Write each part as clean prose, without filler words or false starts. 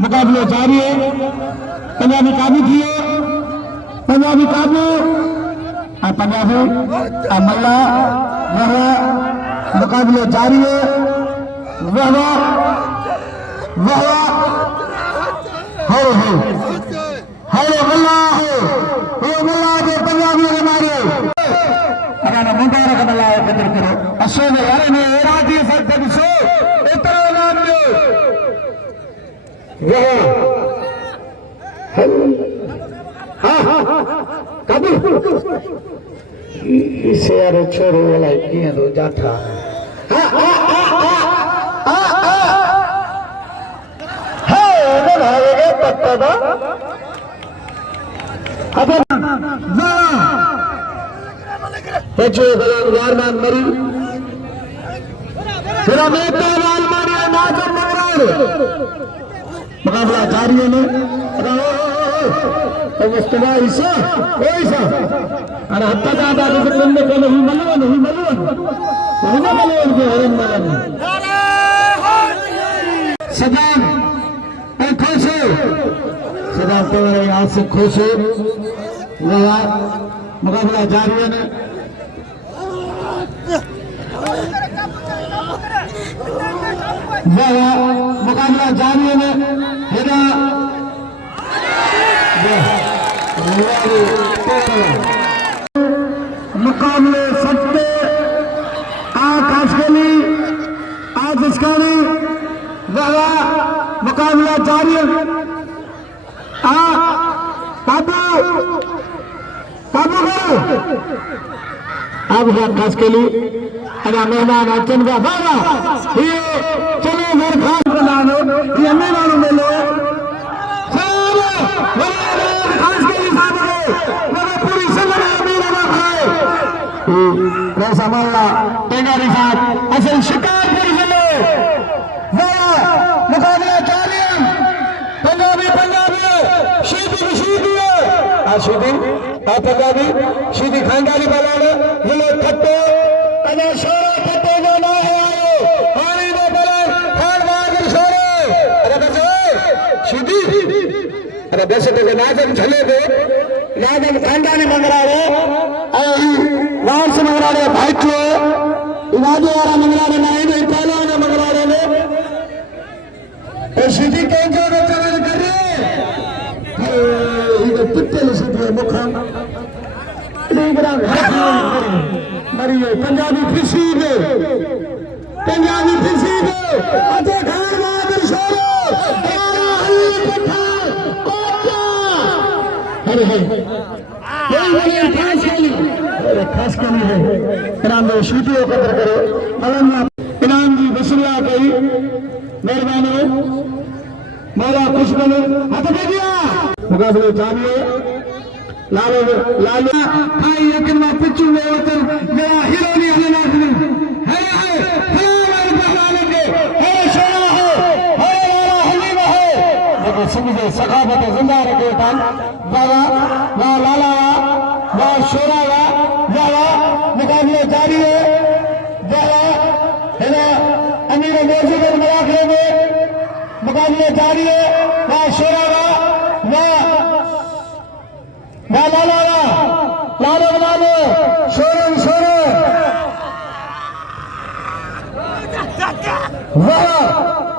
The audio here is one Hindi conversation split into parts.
मुकाबले जारी है। पंजाबी काबू किए, पंजाबी काबू पंजाबी मल्ला वह मुकाबले जारी है। वह वह हो मल्ला के पंजाबी के मारे अगर मुंडारा का मल्ला कदर करो अशोक यार ने राजी सकते बिसो इतना नाम दो इसे यार छोरो वाला किया तो जाता मरी मुकाबला जारी है मुस्तफा ईसा ईसा अरे हत्ता दादा डिसिप्लिन में कल नहीं मलवन के हरन मलन सदाम और खुश हो सदाम तो यहाँ से खुश हो मुकाबला जारी है मुकाबला जारी है मुकाबले सत्ते आकाशगली आज इसकानी मुकाबला जारी है। काबू करो अब खास के लिए अगर मेहमान अचन का बाबा ये चलो घर खास बनानो ये मेहमानों में लो खास के लिए साथ में पूरी सलना मेरा ना खाए वैसा मामला टेंगारी साथ असल शिकार कर चलो मुकाबला जारी है। पंजाबी शीदी पंजाबी शीदी खानदानी बनाने ये लोग खट्टे अगर शोरा खट्टे जो ना है आयो पानी में बना खान मार शोरे अरे बच्चे शीदी अरे वैसे तो नाजम झले दे नाजम खानदानी मंगरा रहे नाम से मंगरा रहे भाई चो इलाजे वाला मंगरा रहे नहीं नहीं पहले उन्हें मंगरा रहे शीदी कहीं जो चलन कर रहे मरी पंजाबी फिसी दे खास कमी है इनाम शीटियों कदर करो इनाम जी बसुल्ला कई मेहरबानी मोरा खुश बनो हाथ दे दिया मुकाबले जारी है। लालो भाई यकीन में पिच्चू में वतन मेरा हीरो नहीं है ना है हमारे पहचाने के है शोरा है वाला हलीमा है लेकिन समझे सखावत जिंदा रखे तान बाबा ना लाला ना शोरा वाला मुकाबले जारी है है ना अमीर मौजूद मराठे में मुकाबले जारी है ना शोरा लालो शोरो वाह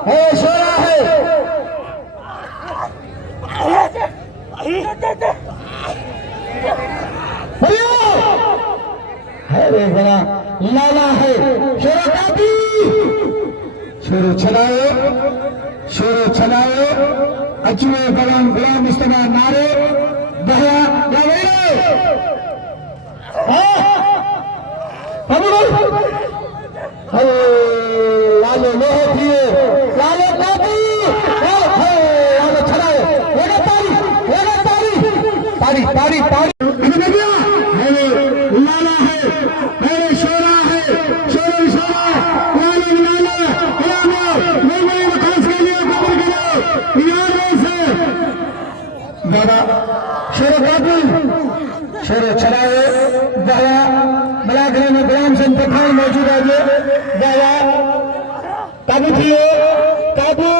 है शोरा है रे बड़ा लाला है शोरा काबी शोरो चलाओ अचुए गुलाम मुस्तफा नारे दया लालो लोहे दिए लालो काबू लालो छड़ाओ तारी शेर काबू शेर चलाए बाबा मलागरे में गुलाम सिंह पठान मौजूद है जो बाबा काबू थियो काबू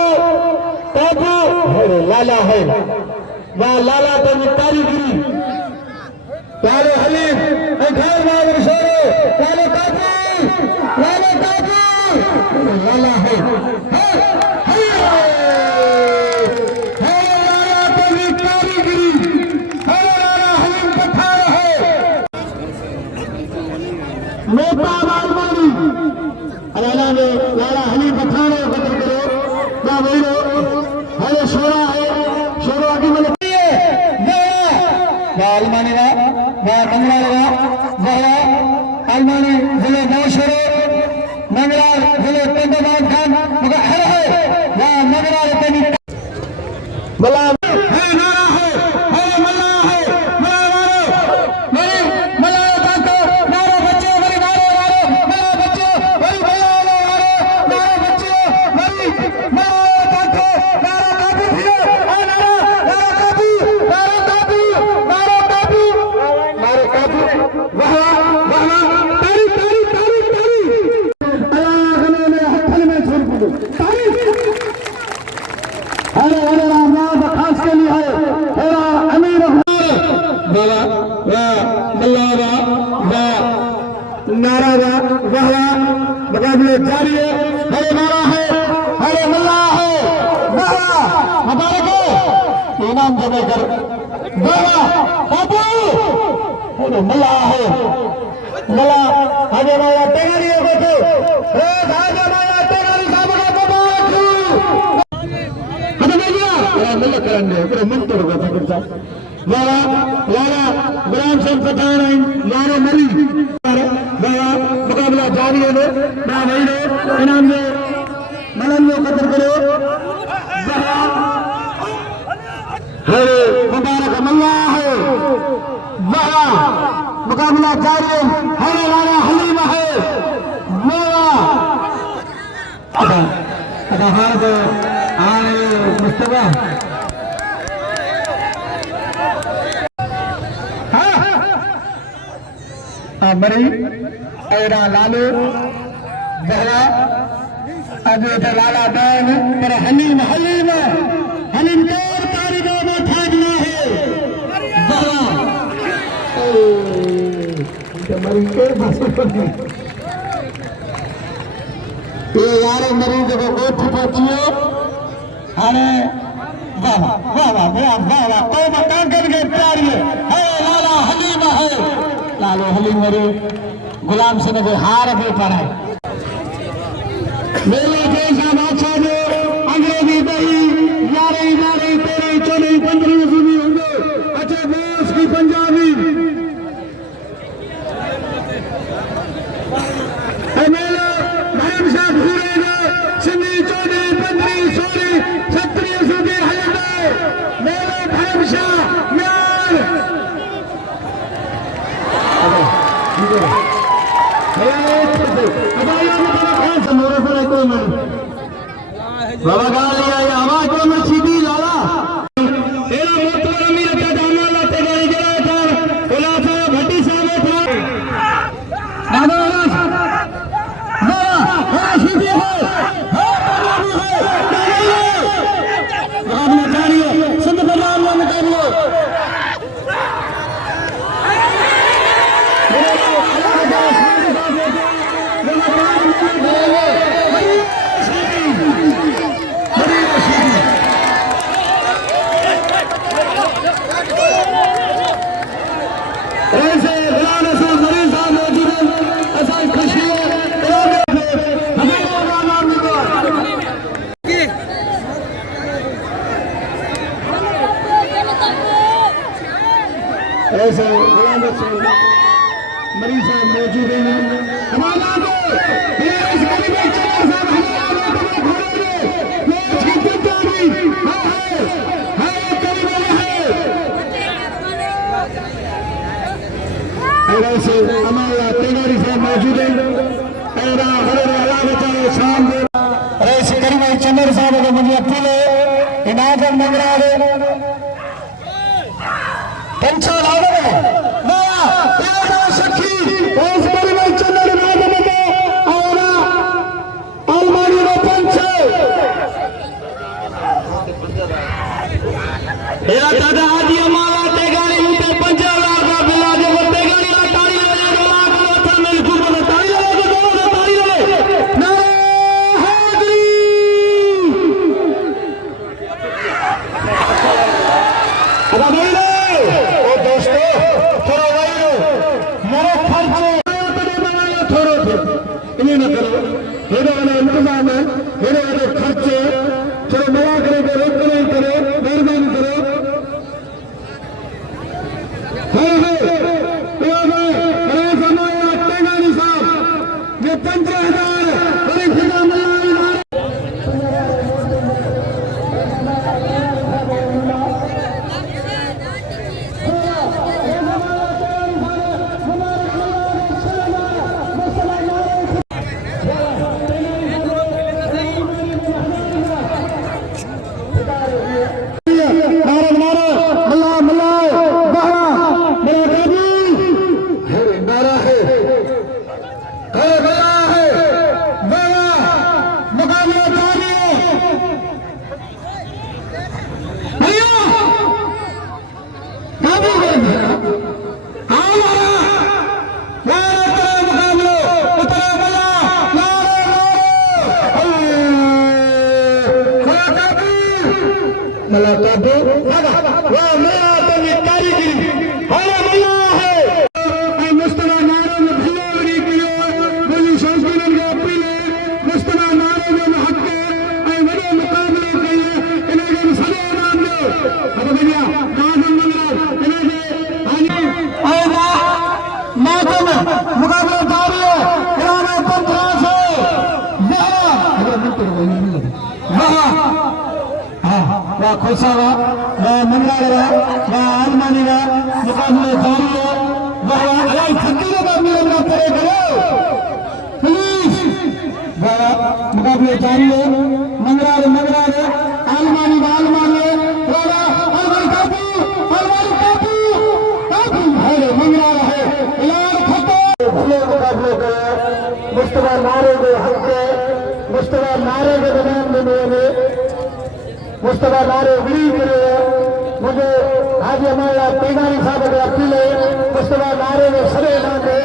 काबू लाला है वाह लाला तो कारीगिरी लालो हलीम घर मांग शेरो लालो काबू लाला है मोटा बालमानी अलाला ने लाला हली पठान कदर करो ना वहीरो हले शोरा है शोरो आगे मले अलमानी ना मंगला वाह अलमानी जिले नौशरो मंगला जिले पंडमान खान मगर हर है वाह मंगला तेनी मला है नारा है मला है मला मेरे मला ताको नारा बच्चों मेरे नारा मला बच्चों मेरी मला नारा बच्चों मेरी मला ताको नारा काबू थियो नारा काबू नारे काबू वाह वाह तारी तारी तारी तारी अल्लाह गले में हथल में छोड़ दो तारी अरे राम नाम खास के लिए है तेरा अमीर बाबा वाह अल्लाह वाह नारा वाह मुकाबले जारी है अरे नारा है अरे मल्ला है वाह मुबारक हो इनाम जमा कर वाह काबू मल्ला है मल्ला आगे माया तैयारी हो गए आगे माया तैयारी साहब का मुबारक हद भैया मल्ला करने पूरा मन तोड़ गया फिर साहब वाला वाला गुलाम सिंह पठान यारो मरी वाला मुकाबला जारी है ना भाई ने इनाम में मलन में कदर करो हरे मुबारक मल्ला है वाह मुकाबला जारी है हरे लाला हलीमा है वाह अदा हार दो आए मुस्तफा हाँ मरी ऐरा लालू बहरा अब इधर लाला बैन पर हलीम हलीम हलीम तोर तारीखों में ठाकना है बहरा मरी के ये यार मरीज को गोठ पहुंचियो अरे वाह वाह वाह वाह वाह कोई मकान करके प्यारी है लाला हलीम है लालो हलीम मरे गुलाम सिंह के हार पे पड़ा मेरे जैसा बादशाह जो अंग्रेजी दही यारे यारे तेरे 14 15 सूबी होंगे अच्छा बोस की पंजाबी मेरे भाई साहब घूरेगा सिंधी 14 15 16 17 सूबी हलते मेरे भाई साहब यार बाबा गा लिया आवाज को मैं सीधी लाला तेरा बहुत बड़ा अमीर का दाना लाते गाड़ी जरा था ओला से भट्टी साहब था दादा वाला सीधी है पंजाबी है आपने जारी सिंध पंजाब में मुकाबला ऐसे मरीज मौजूद ऐसा खुशी ऐसे मरीज मौजूद हैं हमारा ऐसे हमारा तेगारी से मौजूद है शाम ऐसे करीब चंद्र साहब को मुझे अपील है इनाम मंगरा पंचा लावे नया तेरा सखी ओस परिवार चंदन राज में आना अलमारी में पंचे तेरा दादा आदि हमारा तेगारी मुझे पंचा लागा बिला जो तेगारी ला ताली लगा गला का था मेरे को बोला ताली लगा दो ताली लगा ना हाजरी अब भाई ओ दोस्तों थोड़ा भाई मेरे खर्चे थोड़ो थे इन्हें न करो हेरे वाले इंतजाम है हेरे वाले खर्चे थोड़ा मजा करे रोक नहीं करे मेहरबानी करो तेगानी साहब ये 15,000 बड़ी फिजा मला काबू वाह मेरा तभी कारीगिरी हरे मल्ला है आई मुस्तफा नारे में भिलोरी कियो बोली संस्कृत के अपीले मुस्तफा नारे में हक के आई बड़े मुकाबले किए इन्हें के सदा नाम दो अब भैया आजम मंगल इन्हें के आई मातम मुकाबले जारी है इन्होंने 15 से वाह खुशावा वाह मंगलावा वाह आलमानीवा मुकाबले जारी है वाह अलाई फकीरों का मिलन का पूरे करो प्लीज वाह मुकाबले जारी है मंगलावे आलमानी वाह अलमानी काबू है मंगलावा है इलाज खत्म भले मुकाबले करो मुस्तफा नारे के हक के मुस्तफा नारे के बयान में मुस्तफा नारे विली करे मुझे हाजी हमारा तेगारी साहब के अपीले मुस्तफा नारे में सरे नाम दे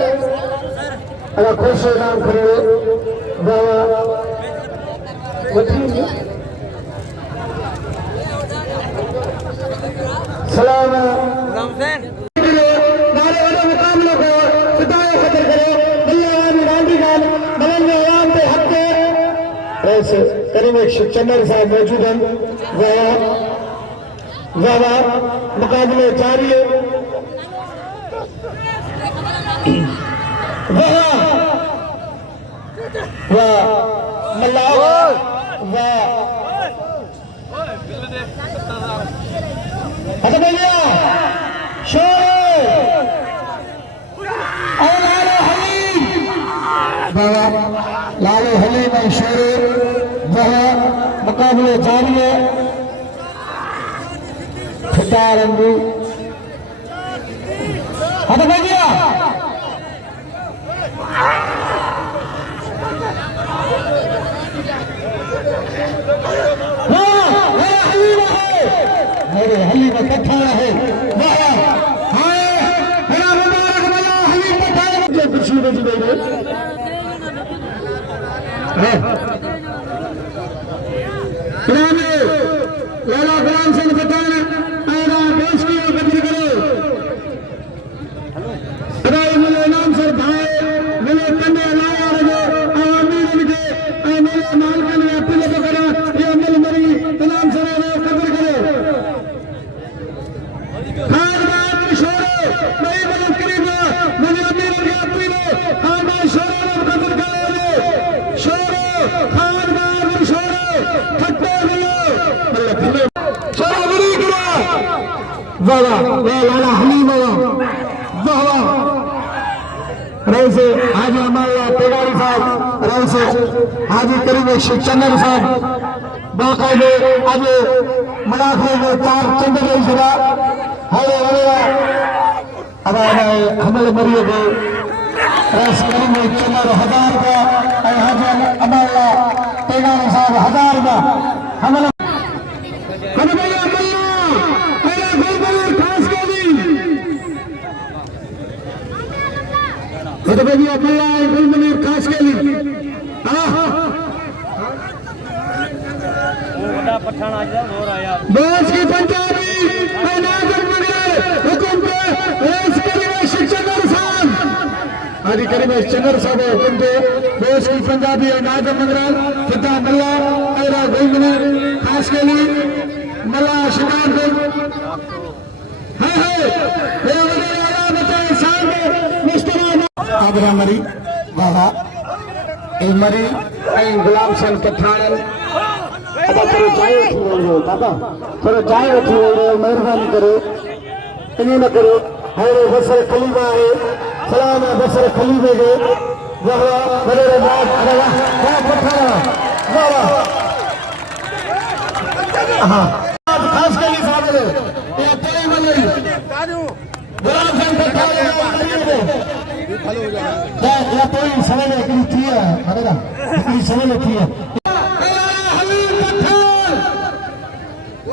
अगर खुश नाम करे बाबा सलाम नारे वाले मुकाबले को सितारे खतर करे बल्लावानी गांधी गान बलन में आवाम पे हक के ऐसे करीम एक चंदन साहब मौजूद हैं वाह मुकाबले जारी है वाह मल्ला वाह अच्छा भैया लालो हलीम और शेर वह मुकाबले जारी है फिटारंगी अच्छा भैया मेरे हली में कट्ठा है खुशी बची गई लाला गुलाम सिंह पठान आएगा देश की कदर करो अदाई मिले नाम सर भाई मिले कंडे लाया रहे आवामी मिलके मिले मालकन में अपील करा ये मिल मरी नाम सर कदर करो खान बात शोरो नहीं मदद करेगा मुझे अमीर के अपील खान बात शोरो कदर करो शोरो खान बात शोरो खट्टे वाह लाला हलीम वाह रईस हाजी हमारा तेगारी साहब रईस हाजी करीम चंदन साहब बाकायदे आज मुनाफे में 4 चंदन रईस हरे हरे हमल मरी गए रेस करी में चमर 1000 रुपया ऐं हाजी अमाला तेगानी साहब 1000 रुपया हमल अरे भैया मल्ला मेरा गोलबल खास गोली अरे भैया मल्ला गोलबल खास गोली हां बड़ा पठान आज हो रहा है बॉस की पंजाबी नाजर मगर हुकुम पे रेस करी में शिक्षक साहब अधिकारी में चंद्र साहब हुकुम पे बॉस की पंजाबी नाजर मगर फिदा मल्ला मेरा गोलबल खास गोली मला शिकार को है ये वाला बताए साहब मुस्तफा आगरा मरी बाबा ए मरी ए गुलाम सन पठान अब थोड़ो चाय थी हो दादा थोड़ो चाय थी हो मेहरबानी करो इन्हें न करो हरे बसर खलीफा है सलाम है बसर खलीफे के वाह बड़े राज अरे वाह वाह पठान वाह वाह हां खास कली साहब ये तेरे वाले गुलाम सन पठान या कोई समय में इतनी थी है हमेरा इतनी समय में थी है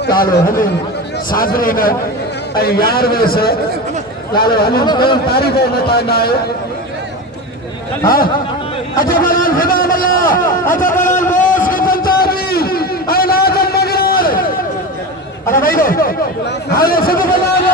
लालो हलीम सादरीन ऐं 11वें से लालो हलीम कौन तारीख़ में पाना है हाँ अच्छा बलाल फिदा मल्ला अच्छा बलाल बॉस की पंजाबी ऐं नाजर मगर अरे भाई लो हाँ ये सिद्ध बलाल